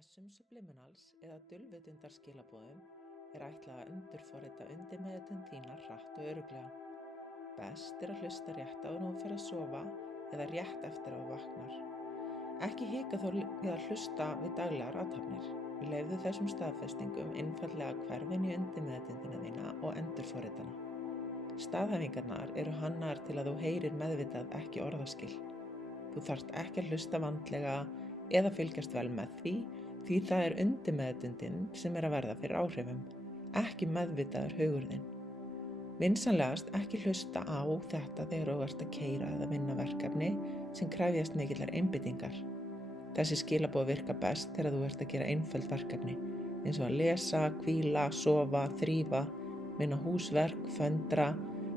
Þessum subliminals eða dulvitundarskilaboðum er ætlað að endurforrita undirmeðvitund þína hratt og örugglega. Best er að hlusta rétt áður en þú ferð að sofa eða rétt eftir að þú vaknar. Ekki hika þó við að hlusta við daglegar athafnir. Leyfðu þessum staðfestingum einfaldlega að hverfa inn í undirmeðvitundina þína og endurforrita hana. Staðhæfingarnar eru hannaðar til að þú heyrir meðvitað, ekki orðaskil. Þú þarft ekki að hlusta vandlega eða fylgjast vel með því það er undirmeðvitundin sem er að verða fyrir áhrifum, ekki meðvitaður hugur þinn. Vinsamlegast ekki hlusta á þetta þegar þú ert að keyra eða vinna verkefni sem krefjast mikillar einbeitingar. Þessi skilaboð virka best þegar þú ert að gera einföld verkefni, eins og að lesa, hvíla, sofa, þrífa, vinna húsverk, föndra,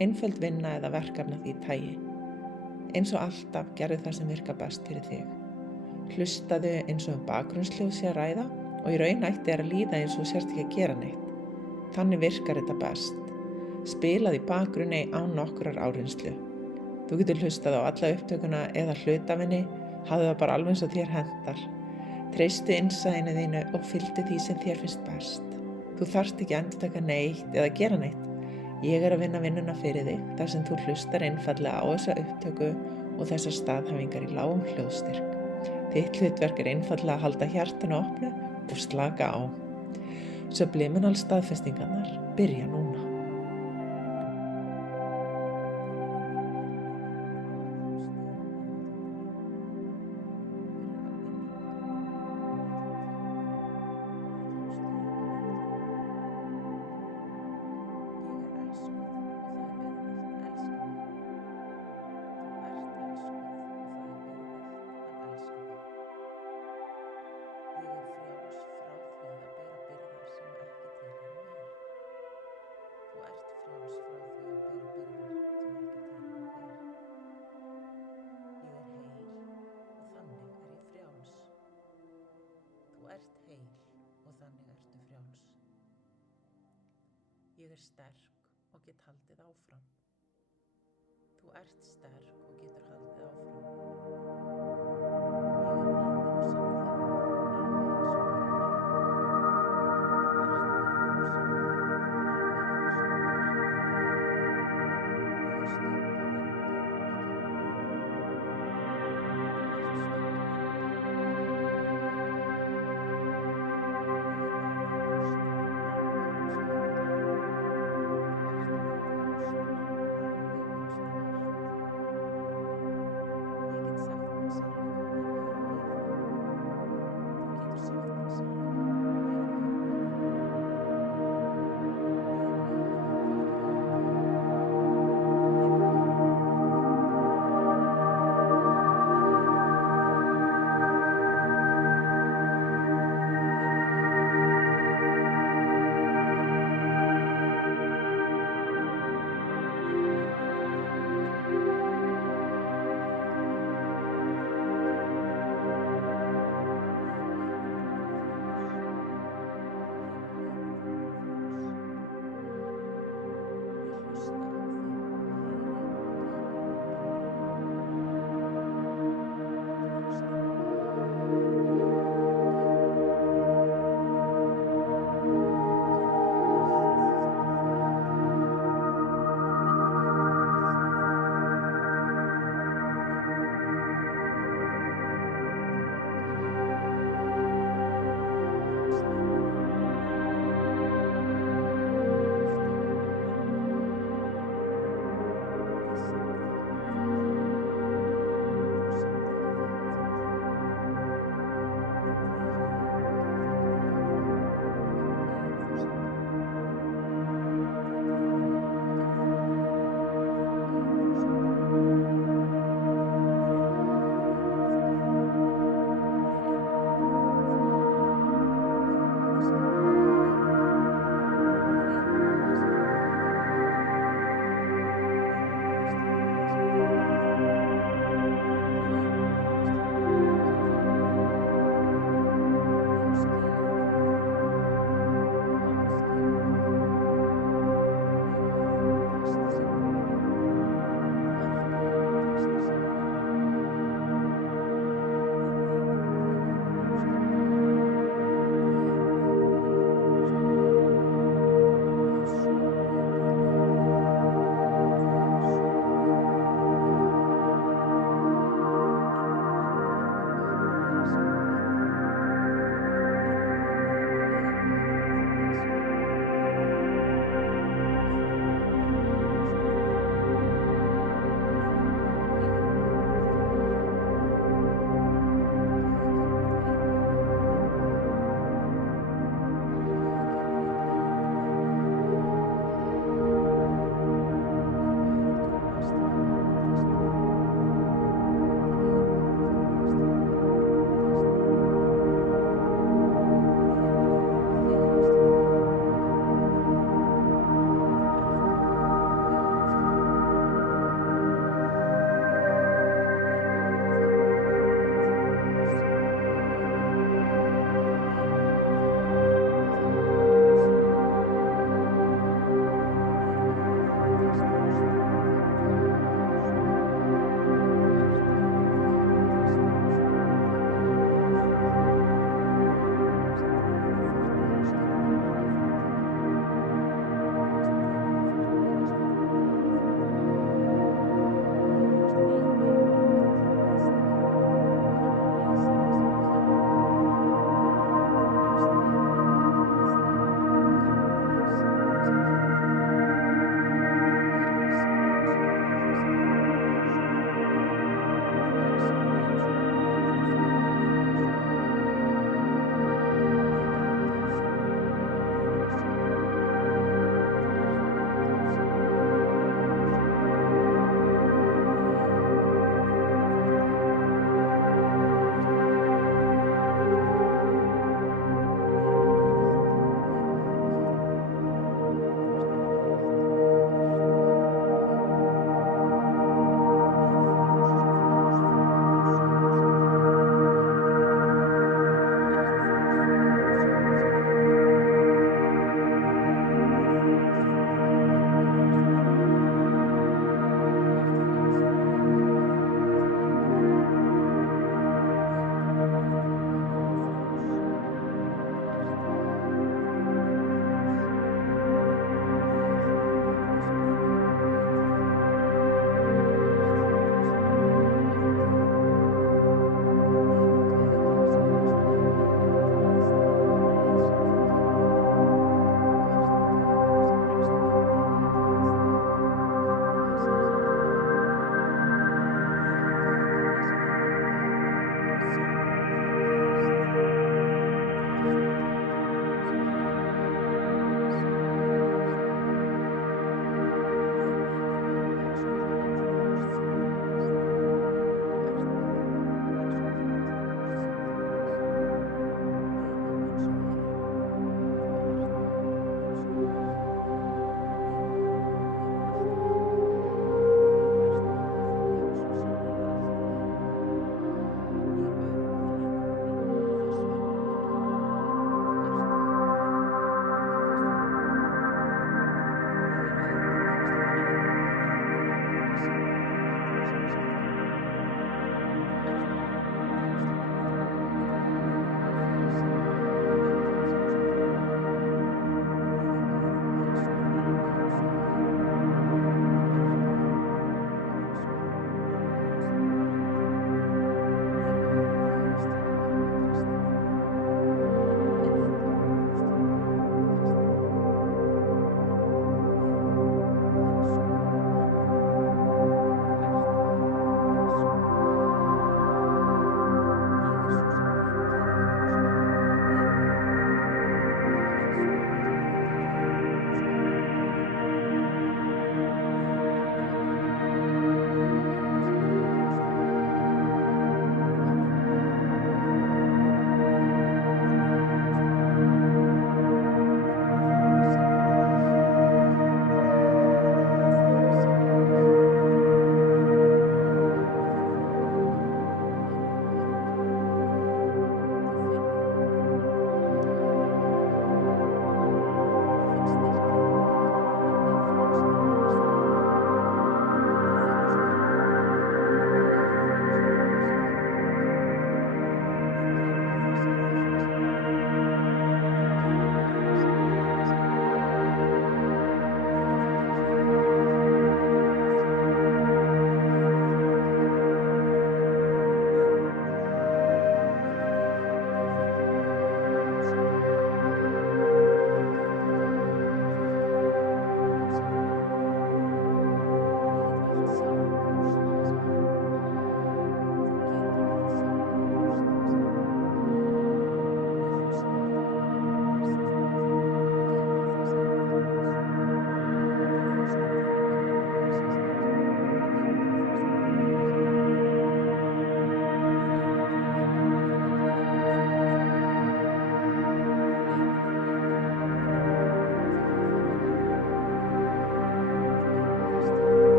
einföld vinna eða verkefna því tagi. Eins og alltaf gerðu það sem virka best fyrir þig. Hlustaðu eins og bakgrunnshljóð sé að ræða og í raun ætti að líða eins og sért ekki að gera neitt. Þannig virkar þetta best. Spilaðu í bakgrunni án nokkurrar áreynslu. Þú getur hlustað á alla upptökuna eða hluta af henni, hafðu það bara alveg eins og þér hentar. Treystu innsæinu þínu og fylgdu því sem þér finnst best. Þú þarft ekki að endurtaka neitt eða gera neitt. Ég er að vinna vinnuna fyrir þig þar sem þú hlustar einfaldlega á þessa upptöku og þessar staðhæfingar í lágum hljóðstyrk. Þitt hlutverk er einfaldlega að halda hjartanu opnu og slaka á. Subliminal staðfestingarnar byrja núna. Þú ert heil og þannig ertu frjáls. Ég er sterk og get haldið áfram. Þú ert sterk og getur haldið áfram.